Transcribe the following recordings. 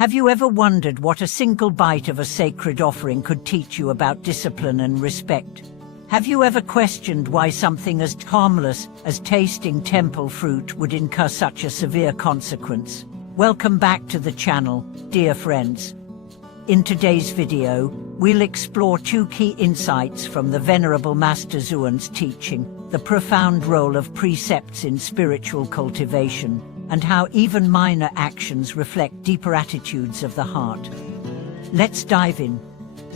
Have you ever wondered what a single bite of a sacred offering could teach you about discipline and respect? Have you ever questioned why something as harmless as tasting temple fruit would incur such a severe consequence? Welcome back to the channel, dear friends. In today's video, we'll explore two key insights from the Venerable Master Xuan's teaching: the profound role of precepts in spiritual cultivation, and how even minor actions reflect deeper attitudes of the heart. Let's dive in.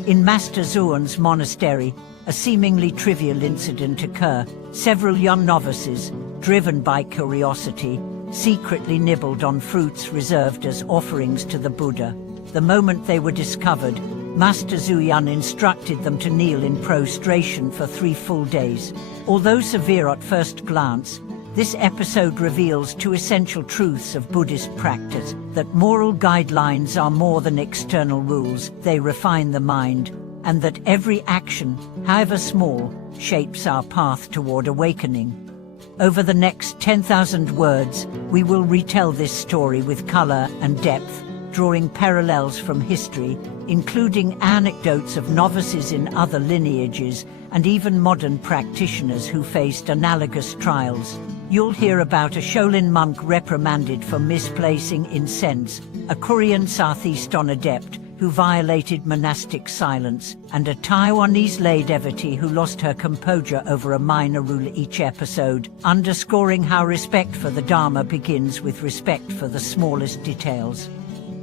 In Master Xuan's monastery, a seemingly trivial incident occurred. Several young novices, driven by curiosity, secretly nibbled on fruits reserved as offerings to the Buddha. The moment they were discovered, Master Xuan instructed them to kneel in prostration for 3 full days. Although severe at first glance, this episode reveals two essential truths of Buddhist practice: that moral guidelines are more than external rules, they refine the mind, and that every action, however small, shapes our path toward awakening. Over the next 10,000 words, we will retell this story with color and depth, drawing parallels from history, including anecdotes of novices in other lineages and even modern practitioners who faced analogous trials. You'll hear about a Shaolin monk reprimanded for misplacing incense, a Korean Southeastern adept who violated monastic silence, and a Taiwanese lay devotee who lost her composure over a minor rule. Each episode underscoring how respect for the Dharma begins with respect for the smallest details.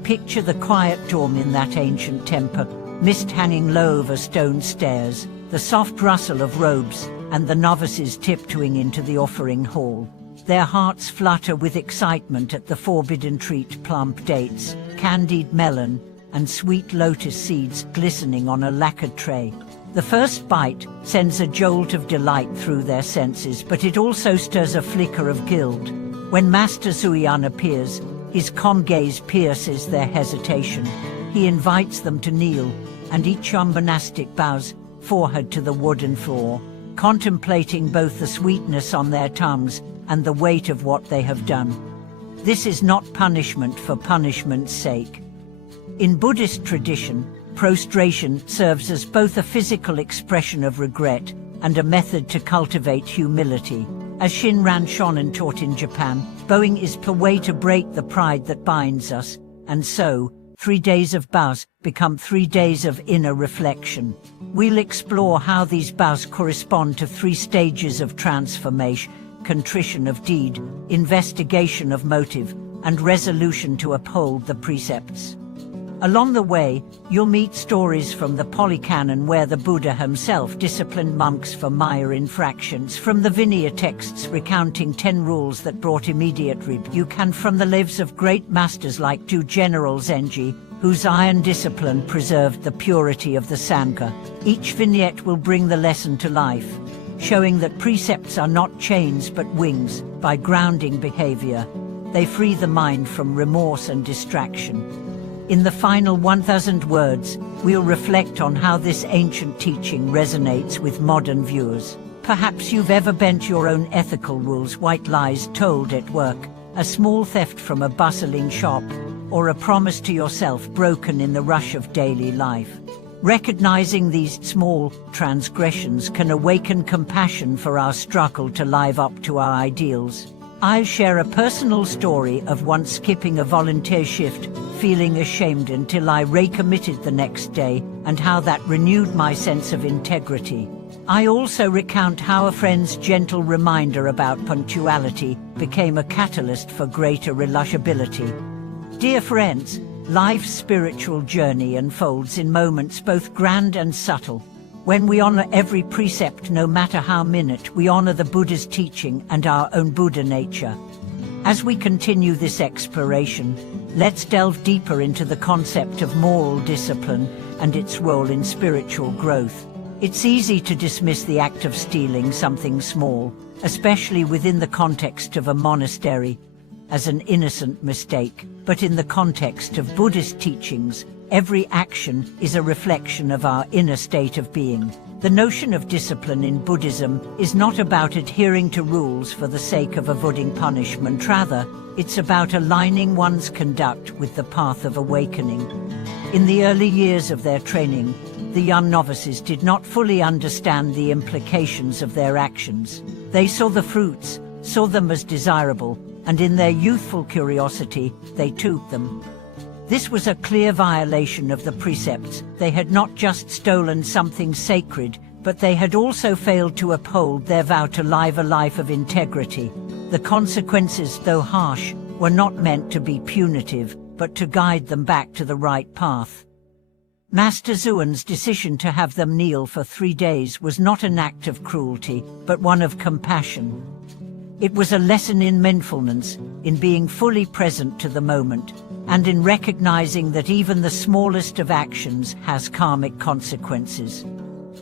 Picture the quiet dorm in that ancient temple, mist hanging low over stone stairs, the soft rustle of robes, and the novices tiptoeing into the offering hall. Their hearts flutter with excitement at the forbidden treat: plump dates, candied melon, and sweet lotus seeds glistening on a lacquered tray. The first bite sends a jolt of delight through their senses, but it also stirs a flicker of guilt. When Master Xuan appears, his calm gaze pierces their hesitation. He invites them to kneel, and each monastic bows forehead to the wooden floor, contemplating both the sweetness on their tongues and the weight of what they have done. This is not punishment for punishment's sake. In Buddhist tradition, prostration serves as both a physical expression of regret and a method to cultivate humility. As Shinran Shonin taught in Japan, bowing is the way to break the pride that binds us, and so, 3 days of bows become 3 days of inner reflection. We'll explore how these bows correspond to 3 stages of transformation: contrition of deed, investigation of motive, and resolution to uphold the precepts. Along the way, you'll meet stories from the Polycanon where the Buddha himself disciplined monks for minor infractions, from the Vinaya texts recounting 10 rules that brought immediate rebuke, and from the lives of great masters like two General Zenji, whose iron discipline preserved the purity of the Sangha. Each vignette will bring the lesson to life, showing that precepts are not chains but wings. By grounding behavior, they free the mind from remorse and distraction. In the final 1,000 words, we'll reflect on how this ancient teaching resonates with modern viewers. Perhaps you've ever bent your own ethical rules: white lies told at work, a small theft from a bustling shop, or a promise to yourself broken in the rush of daily life. Recognizing these small transgressions can awaken compassion for our struggle to live up to our ideals. I'll share a personal story of once skipping a volunteer shift, feeling ashamed until I recommitted the next day, and how that renewed my sense of integrity. I also recount how a friend's gentle reminder about punctuality became a catalyst for greater reliability. Dear friends, life's spiritual journey unfolds in moments both grand and subtle. When we honor every precept, no matter how minute, we honor the Buddha's teaching and our own Buddha nature. As we continue this exploration, let's delve deeper into the concept of moral discipline and its role in spiritual growth. It's easy to dismiss the act of stealing something small, especially within the context of a monastery, as an innocent mistake. But in the context of Buddhist teachings, every action is a reflection of our inner state of being. The notion of discipline in Buddhism is not about adhering to rules for the sake of avoiding punishment. Rather, it's about aligning one's conduct with the path of awakening. In the early years of their training, the young novices did not fully understand the implications of their actions. They saw the fruits, saw them as desirable, and in their youthful curiosity, they took them. This was a clear violation of the precepts. They had not just stolen something sacred, but they had also failed to uphold their vow to live a life of integrity. The consequences, though harsh, were not meant to be punitive, but to guide them back to the right path. Master Xuan's decision to have them kneel for 3 days was not an act of cruelty, but one of compassion. It was a lesson in mindfulness, in being fully present to the moment, and in recognizing that even the smallest of actions has karmic consequences.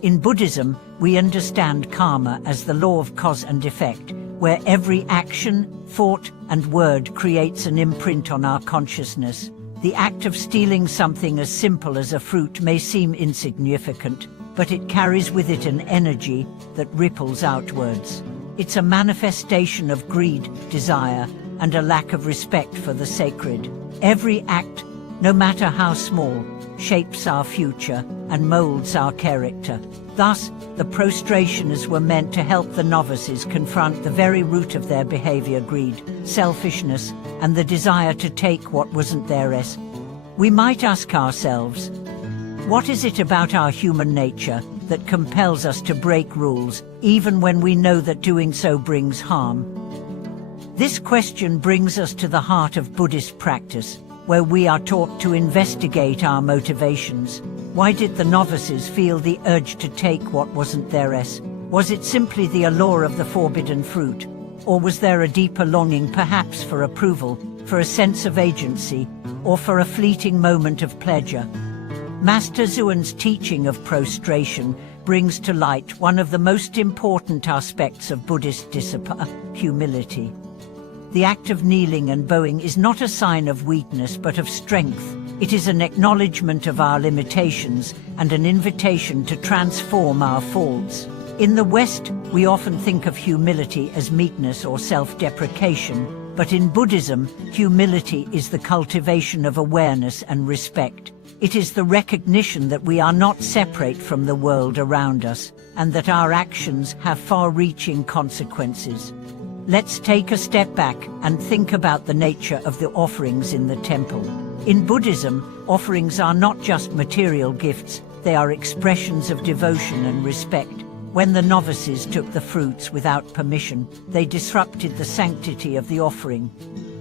In Buddhism, we understand karma as the law of cause and effect, where every action, thought, and word creates an imprint on our consciousness. The act of stealing something as simple as a fruit may seem insignificant, but it carries with it an energy that ripples outwards. It's a manifestation of greed, desire, and a lack of respect for the sacred. Every act, no matter how small, shapes our future and molds our character. Thus, the prostrations were meant to help the novices confront the very root of their behavior: greed, selfishness, and the desire to take what wasn't theirs. We might ask ourselves, what is it about our human nature that compels us to break rules, even when we know that doing so brings harm? This question brings us to the heart of Buddhist practice, where we are taught to investigate our motivations. Why did the novices feel the urge to take what wasn't theirs? Was it simply the allure of the forbidden fruit? Or was there a deeper longing, perhaps for approval, for a sense of agency, or for a fleeting moment of pleasure? Master Xuan's teaching of prostration brings to light one of the most important aspects of Buddhist discipline: humility. The act of kneeling and bowing is not a sign of weakness but of strength. It is an acknowledgement of our limitations and an invitation to transform our faults. In the West, we often think of humility as meekness or self-deprecation, but in Buddhism, humility is the cultivation of awareness and respect. It is the recognition that we are not separate from the world around us, and that our actions have far-reaching consequences. Let's take a step back and think about the nature of the offerings in the temple. In Buddhism, offerings are not just material gifts, they are expressions of devotion and respect. When the novices took the fruits without permission, they disrupted the sanctity of the offering.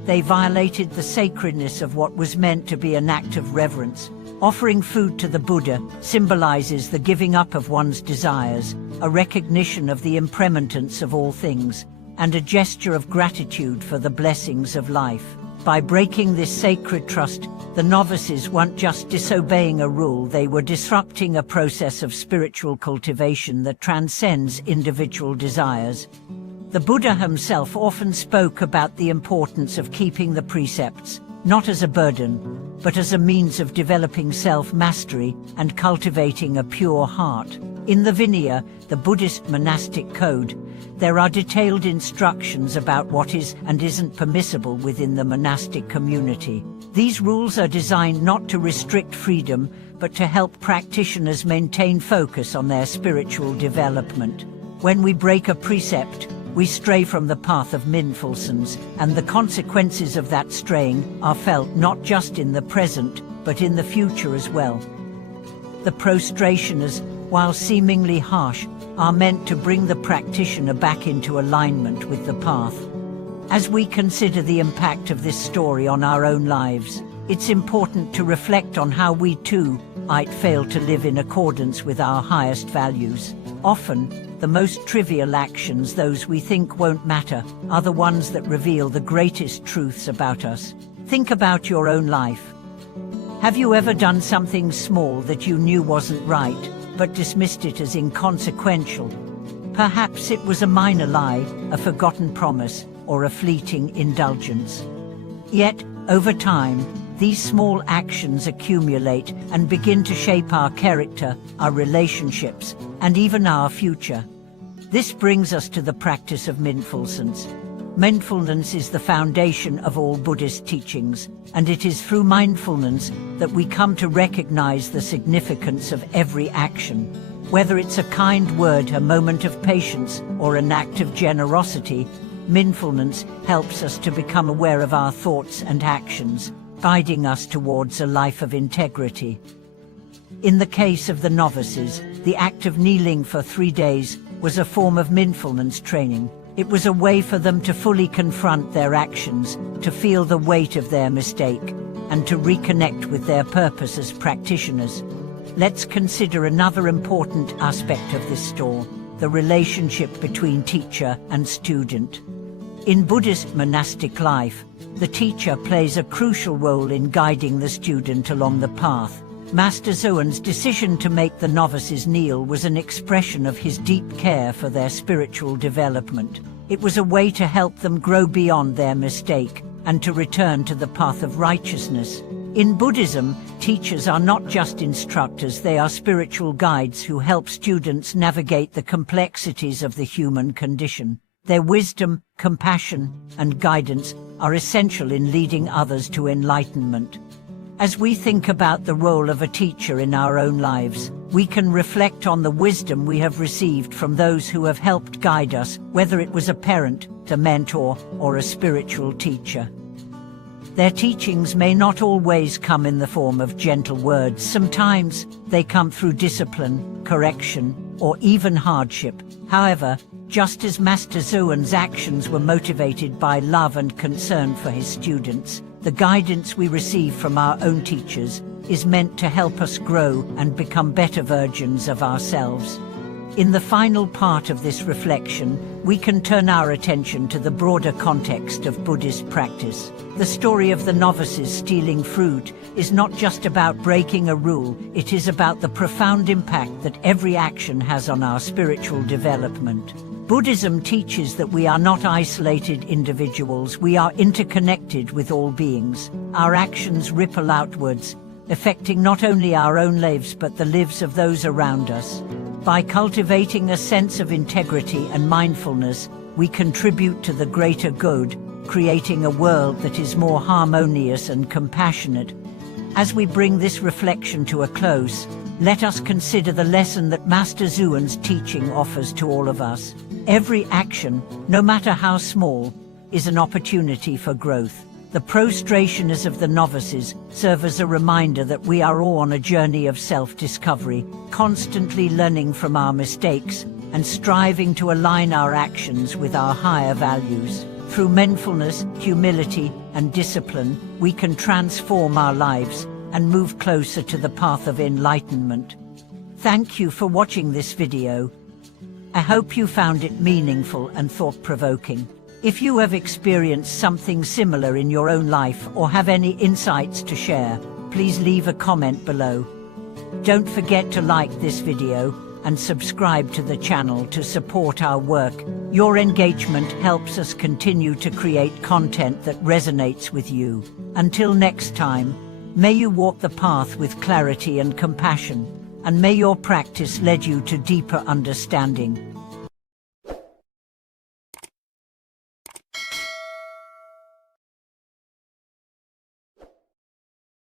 They violated the sacredness of what was meant to be an act of reverence. Offering food to the Buddha symbolizes the giving up of one's desires, a recognition of the impermanence of all things, and a gesture of gratitude for the blessings of life. By breaking this sacred trust, the novices weren't just disobeying a rule, they were disrupting a process of spiritual cultivation that transcends individual desires. The Buddha himself often spoke about the importance of keeping the precepts, not as a burden, but as a means of developing self-mastery and cultivating a pure heart. In the Vinaya, the Buddhist monastic code, there are detailed instructions about what is and isn't permissible within the monastic community. These rules are designed not to restrict freedom, but to help practitioners maintain focus on their spiritual development. When we break a precept, we stray from the path of mindfulness, and the consequences of that straying are felt not just in the present, but in the future as well. The prostrations, while seemingly harsh, are meant to bring the practitioner back into alignment with the path. As we consider the impact of this story on our own lives, it's important to reflect on how we too might fail to live in accordance with our highest values. Often, the most trivial actions, those we think won't matter, are the ones that reveal the greatest truths about us. Think about your own life. Have you ever done something small that you knew wasn't right, but dismissed it as inconsequential? Perhaps it was a minor lie, a forgotten promise, or a fleeting indulgence. Yet, over time, These small actions accumulate and begin to shape our character, our relationships, and even our future. This brings us to the practice of mindfulness. Mindfulness is the foundation of all Buddhist teachings, and it is through mindfulness that we come to recognize the significance of every action. Whether it's a kind word, a moment of patience, or an act of generosity, mindfulness helps us to become aware of our thoughts and actions, guiding us towards a life of integrity. In the case of the novices, the act of kneeling for 3 days was a form of mindfulness training. It was a way for them to fully confront their actions, to feel the weight of their mistake, and to reconnect with their purpose as practitioners. Let's consider another important aspect of this story, the relationship between teacher and student. In Buddhist monastic life, the teacher plays a crucial role in guiding the student along the path. Master Zoen's decision to make the novices kneel was an expression of his deep care for their spiritual development. It was a way to help them grow beyond their mistake and to return to the path of righteousness. In Buddhism, teachers are not just instructors, they are spiritual guides who help students navigate the complexities of the human condition. Their wisdom, compassion, and guidance are essential in leading others to enlightenment. As we think about the role of a teacher in our own lives, we can reflect on the wisdom we have received from those who have helped guide us, whether it was a parent, a mentor, or a spiritual teacher. Their teachings may not always come in the form of gentle words. Sometimes they come through discipline, correction, or even hardship. However, just as Master Zoen's actions were motivated by love and concern for his students, the guidance we receive from our own teachers is meant to help us grow and become better versions of ourselves. In the final part of this reflection, we can turn our attention to the broader context of Buddhist practice. The story of the novices stealing fruit is not just about breaking a rule, it is about the profound impact that every action has on our spiritual development. Buddhism teaches that we are not isolated individuals, we are interconnected with all beings. Our actions ripple outwards, affecting not only our own lives but the lives of those around us. By cultivating a sense of integrity and mindfulness, we contribute to the greater good, creating a world that is more harmonious and compassionate. As we bring this reflection to a close, let us consider the lesson that Master Zoen's teaching offers to all of us. Every action, no matter how small, is an opportunity for growth. The prostrations of the novices serve as a reminder that we are all on a journey of self-discovery, constantly learning from our mistakes and striving to align our actions with our higher values. Through mindfulness, humility, and discipline, we can transform our lives and move closer to the path of enlightenment. Thank you for watching this video. I hope you found it meaningful and thought-provoking. If you have experienced something similar in your own life or have any insights to share, please leave a comment below. Don't forget to like this video and subscribe to the channel to support our work. Your engagement helps us continue to create content that resonates with you. Until next time, may you walk the path with clarity and compassion, and may your practice lead you to deeper understanding.